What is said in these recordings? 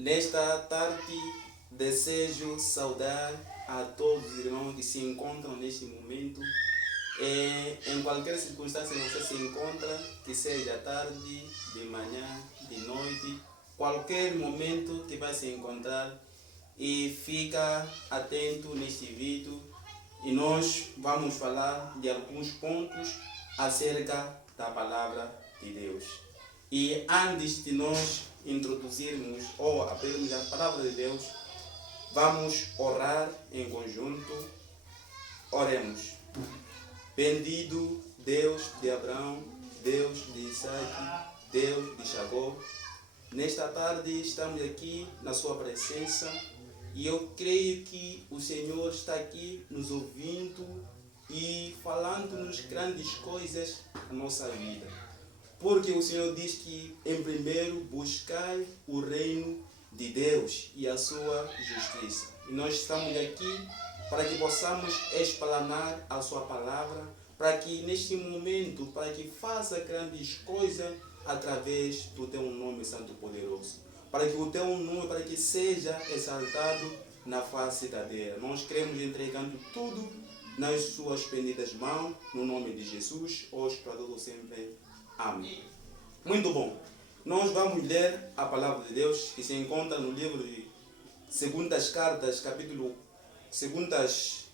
Nesta tarde, desejo saudar a todos os irmãos que se encontram neste momento. Em qualquer circunstância você se encontra, que seja tarde, de manhã, de noite, qualquer momento que vai se encontrar, e fica atento neste vídeo e nós vamos falar de alguns pontos acerca da palavra de Deus. E antes de nós introduzirmos ou aprendermos a palavra de Deus, vamos orar em conjunto. Oremos. Bendito Deus de Abraão, Deus de Isaac, Deus de Jacó, nesta tarde estamos aqui na sua presença e eu creio que o Senhor está aqui nos ouvindo e falando-nos grandes coisas na nossa vida. Porque o Senhor diz que, em primeiro, buscai o reino de Deus e a sua justiça. E nós estamos aqui para que possamos explanar a sua palavra, para que neste momento, para que faça grandes coisas através do teu nome santo e poderoso. Para que o teu nome, para que seja exaltado na face da terra. Nós queremos entregando tudo nas suas benditas mãos, no nome de Jesus, hoje para todos sempre. Amém. Muito bom. Nós vamos ler a palavra de Deus que se encontra no livro de 2 Cartas, capítulo 2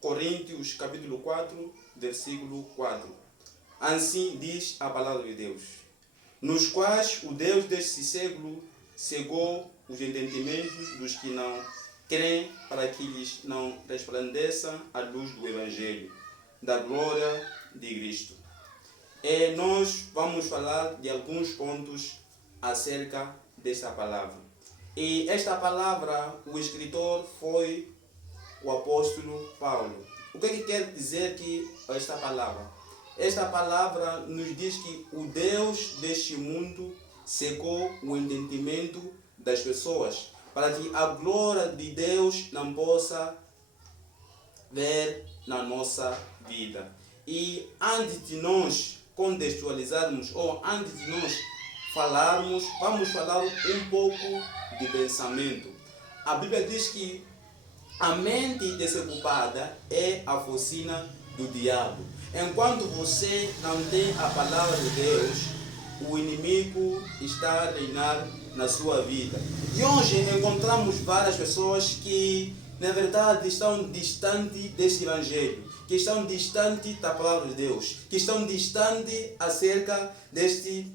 Coríntios, capítulo 4, versículo 4. Assim diz a palavra de Deus: nos quais o Deus deste século cegou os entendimentos dos que não creem, para que lhes não resplandeça a luz do Evangelho, da glória de Cristo. E nós vamos falar de alguns pontos acerca desta palavra. E esta palavra, o escritor foi o apóstolo Paulo. O que quer dizer que esta palavra? Esta palavra nos diz que o Deus deste mundo cegou o entendimento das pessoas, para que a glória de Deus não possa ver na nossa vida. E antes de nós contextualizarmos, ou antes de nós falarmos, vamos falar um pouco de pensamento. A Bíblia diz que a mente desocupada é a oficina do diabo. Enquanto você não tem a palavra de Deus, o inimigo está a reinar na sua vida. E hoje encontramos várias pessoas que, na verdade, estão distantes desse evangelho, que estão distantes da palavra de Deus, que estão distantes acerca deste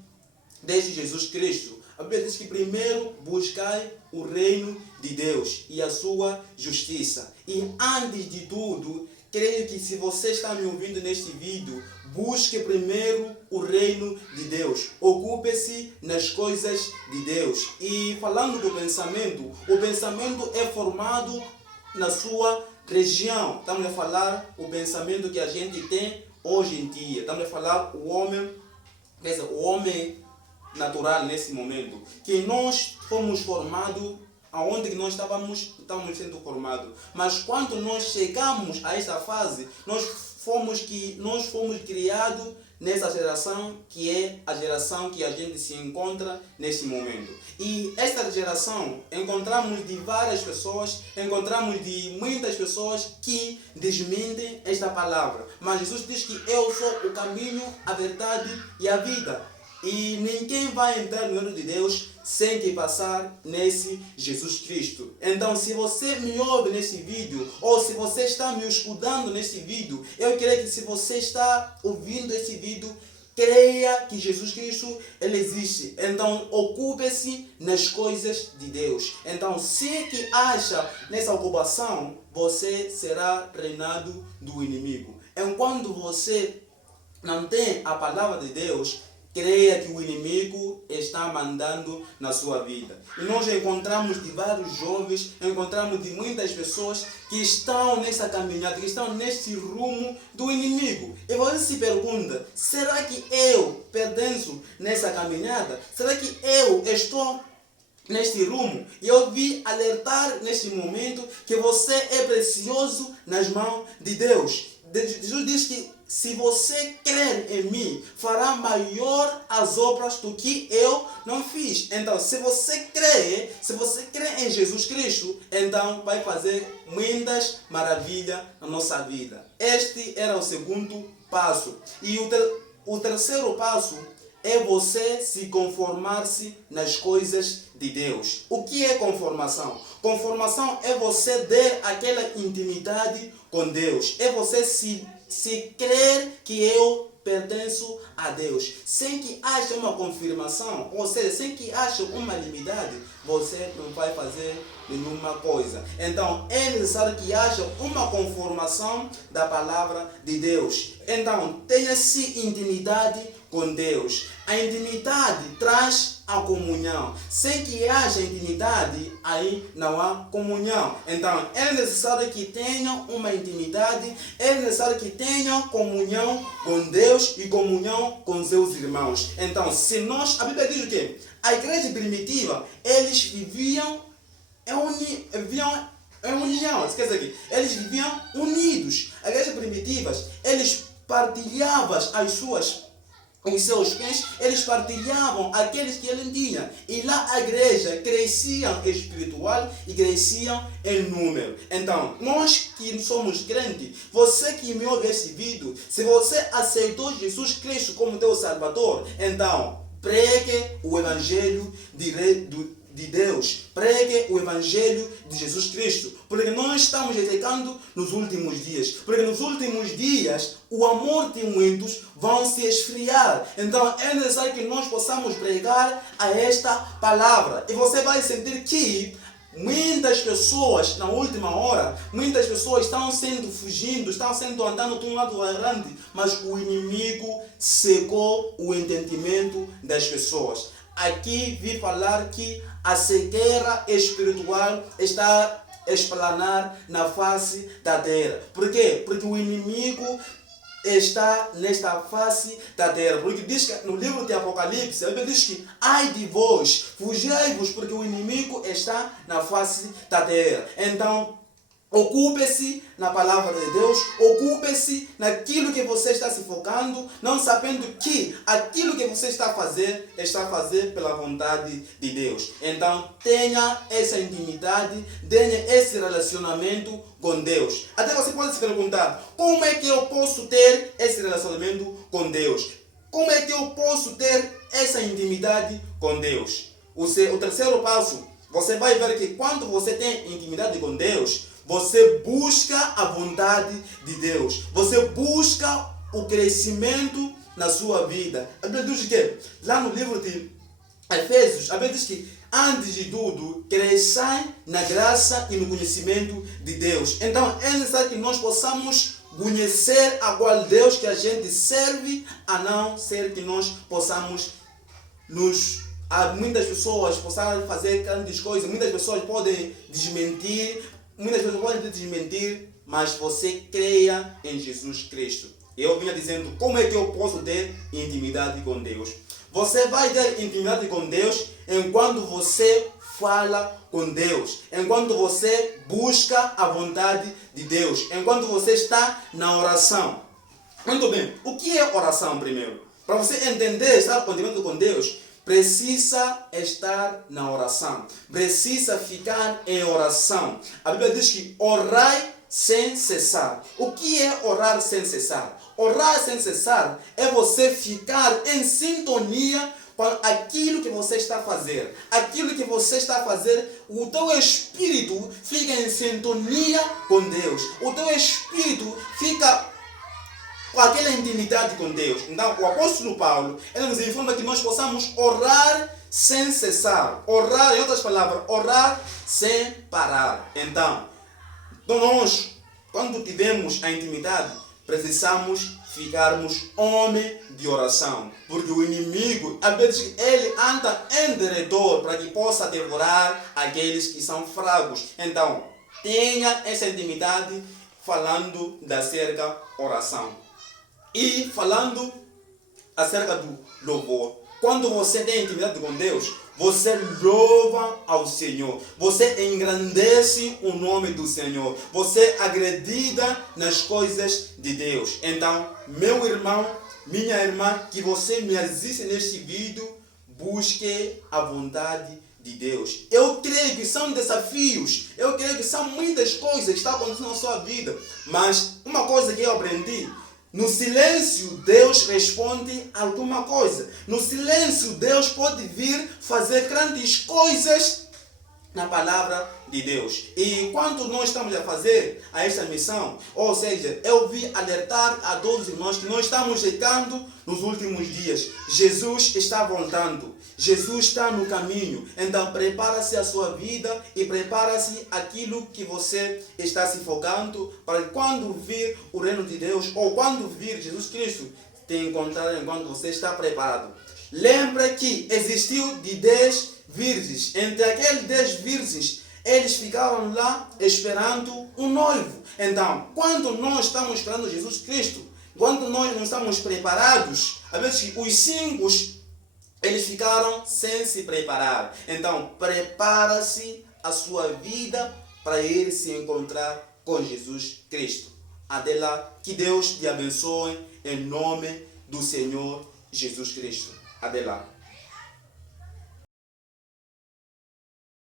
Jesus Cristo. A Bíblia diz que primeiro buscai o reino de Deus e a sua justiça. E antes de tudo, creio que se você está me ouvindo neste vídeo, busque primeiro o reino de Deus. Ocupe-se nas coisas de Deus. E falando do pensamento, o pensamento é formado na sua região. Estamos a falar o pensamento que a gente tem hoje em dia. Estamos a falar o homem natural nesse momento. Que nós fomos formados aonde que nós estávamos sendo formados. Mas quando nós chegamos a esta fase, nós fomos criados nessa geração que é a geração que a gente se encontra neste momento. E esta geração encontramos de várias pessoas, encontramos de muitas pessoas que desmentem esta palavra. Mas Jesus diz que eu sou o caminho, a verdade e a vida. E ninguém vai entrar no reino de Deus sem que passar nesse Jesus Cristo. Então, se você me ouve nesse vídeo, ou se você está me escutando nesse vídeo, eu creio que se você está ouvindo esse vídeo, creia que Jesus Cristo, ele existe. Então, ocupe-se nas coisas de Deus. Então, se que acha nessa ocupação, você será reinado do inimigo. Enquanto você não tem a palavra de Deus, creia que o inimigo está mandando na sua vida. E nós encontramos de vários jovens, encontramos de muitas pessoas que estão nessa caminhada, que estão nesse rumo do inimigo. E você se pergunta, será que eu pertenço nessa caminhada? Será que eu estou neste rumo? E eu vim alertar neste momento que você é precioso nas mãos de Deus. Jesus diz que se você crer em mim, fará maior as obras do que eu não fiz. Então, se você crê em Jesus Cristo, então vai fazer muitas maravilhas na nossa vida. Este era o segundo passo. E o terceiro passo é você se conformar-se nas coisas de Deus. O que é conformação? Conformação é você ter aquela intimidade com Deus. É você se crer que eu pertenço a Deus. Sem que haja uma confirmação, ou seja, sem que haja uma limidade, você não vai fazer nenhuma coisa. Então, é necessário que haja uma conformação da palavra de Deus. Então, tenha-se intimidade com Deus. A intimidade traz a comunhão. Sem que haja intimidade, aí não há comunhão. Então, é necessário que tenha uma intimidade, é necessário que tenha comunhão com Deus e comunhão com seus irmãos. Então, a Bíblia diz o quê? A igreja primitiva, eles viviam em união. Quer dizer, eles viviam unidos. A igreja primitiva, eles partilhavam os seus bens, eles partilhavam aqueles que ele tinha. E lá a igreja crescia espiritual e crescia em número. Então, nós que somos crentes, você que me ouve esse vídeo, se você aceitou Jesus Cristo como teu Salvador, então pregue o Evangelho de Deus, pregue o Evangelho de Jesus Cristo, porque nós estamos chegando nos últimos dias, porque nos últimos dias o amor de muitos vão se esfriar. Então é necessário que nós possamos pregar a esta palavra, e você vai sentir que muitas pessoas, na última hora, muitas pessoas estão fugindo, estão andando de um lado grande, mas o inimigo cegou o entendimento das pessoas. Aqui vi falar que a cegueira espiritual está a esplanar na face da terra. Por quê? Porque o inimigo está nesta face da terra. Porque diz que no livro de Apocalipse, a Bíblia diz que ai de vós, fugirai-vos, porque o inimigo está na face da terra. Então, ocupe-se na palavra de Deus, ocupe-se naquilo que você está se focando, não sabendo que aquilo que você está a fazer pela vontade de Deus. Então, tenha essa intimidade, tenha esse relacionamento com Deus. Até você pode se perguntar, como é que eu posso ter esse relacionamento com Deus? Como é que eu posso ter essa intimidade com Deus? O terceiro passo, você vai ver que quando você tem intimidade com Deus, você busca a vontade de Deus. Você busca o crescimento na sua vida. A Bíblia diz que, lá no livro de Efésios, a Bíblia diz que, antes de tudo, cresçai na graça e no conhecimento de Deus. Então, é necessário que nós possamos conhecer a qual Deus que a gente serve, a não ser que nós possamos muitas pessoas possam fazer grandes coisas, muitas pessoas podem desmentir, mas você creia em Jesus Cristo. Eu vinha dizendo, como é que eu posso ter intimidade com Deus? Você vai ter intimidade com Deus enquanto você fala com Deus, enquanto você busca a vontade de Deus, enquanto você está na oração. Muito bem, o que é oração primeiro? Para você entender, estar continuando com Deus, precisa estar na oração, precisa ficar em oração. A Bíblia diz que orai sem cessar. O que é orar sem cessar? Orar sem cessar é você ficar em sintonia com aquilo que você está a fazer. Aquilo que você está a fazer, o teu espírito fica em sintonia com Deus. O teu espírito fica com aquela intimidade com Deus. Então, o apóstolo Paulo, ele nos informa que nós possamos orar sem cessar. Orar, em outras palavras, orar sem parar. Então, nós, quando tivemos a intimidade, precisamos ficarmos homem de oração. Porque o inimigo, às vezes, ele anda em derredor para que possa devorar aqueles que são fracos. Então, tenha essa intimidade falando acerca da oração. E falando acerca do louvor. Quando você tem intimidade com Deus, você louva ao Senhor, você engrandece o nome do Senhor, você acredita nas coisas de Deus. Então, meu irmão, minha irmã, que você me assiste neste vídeo, busque a vontade de Deus. Eu creio que são desafios, eu creio que são muitas coisas que estão acontecendo na sua vida, mas uma coisa que eu aprendi: no silêncio, Deus responde alguma coisa. No silêncio, Deus pode vir fazer grandes coisas na palavra de Deus. E quando nós estamos a fazer esta missão, ou seja, eu vim alertar a todos os irmãos que nós estamos chegando nos últimos dias. Jesus está voltando. Jesus está no caminho. Então prepara-se a sua vida e prepara-se aquilo que você está se focando para que quando vir o reino de Deus ou quando vir Jesus Cristo te encontrar enquanto você está preparado. Lembra que existiu de 10 virgens. Entre aqueles 10 virgens, eles ficaram lá esperando um noivo. Então, quando nós estamos esperando Jesus Cristo, quando nós não estamos preparados, às vezes os 5 eles ficaram sem se preparar. Então, prepara-se a sua vida para ir se encontrar com Jesus Cristo. Até lá, que Deus te abençoe em nome do Senhor Jesus Cristo. Até lá.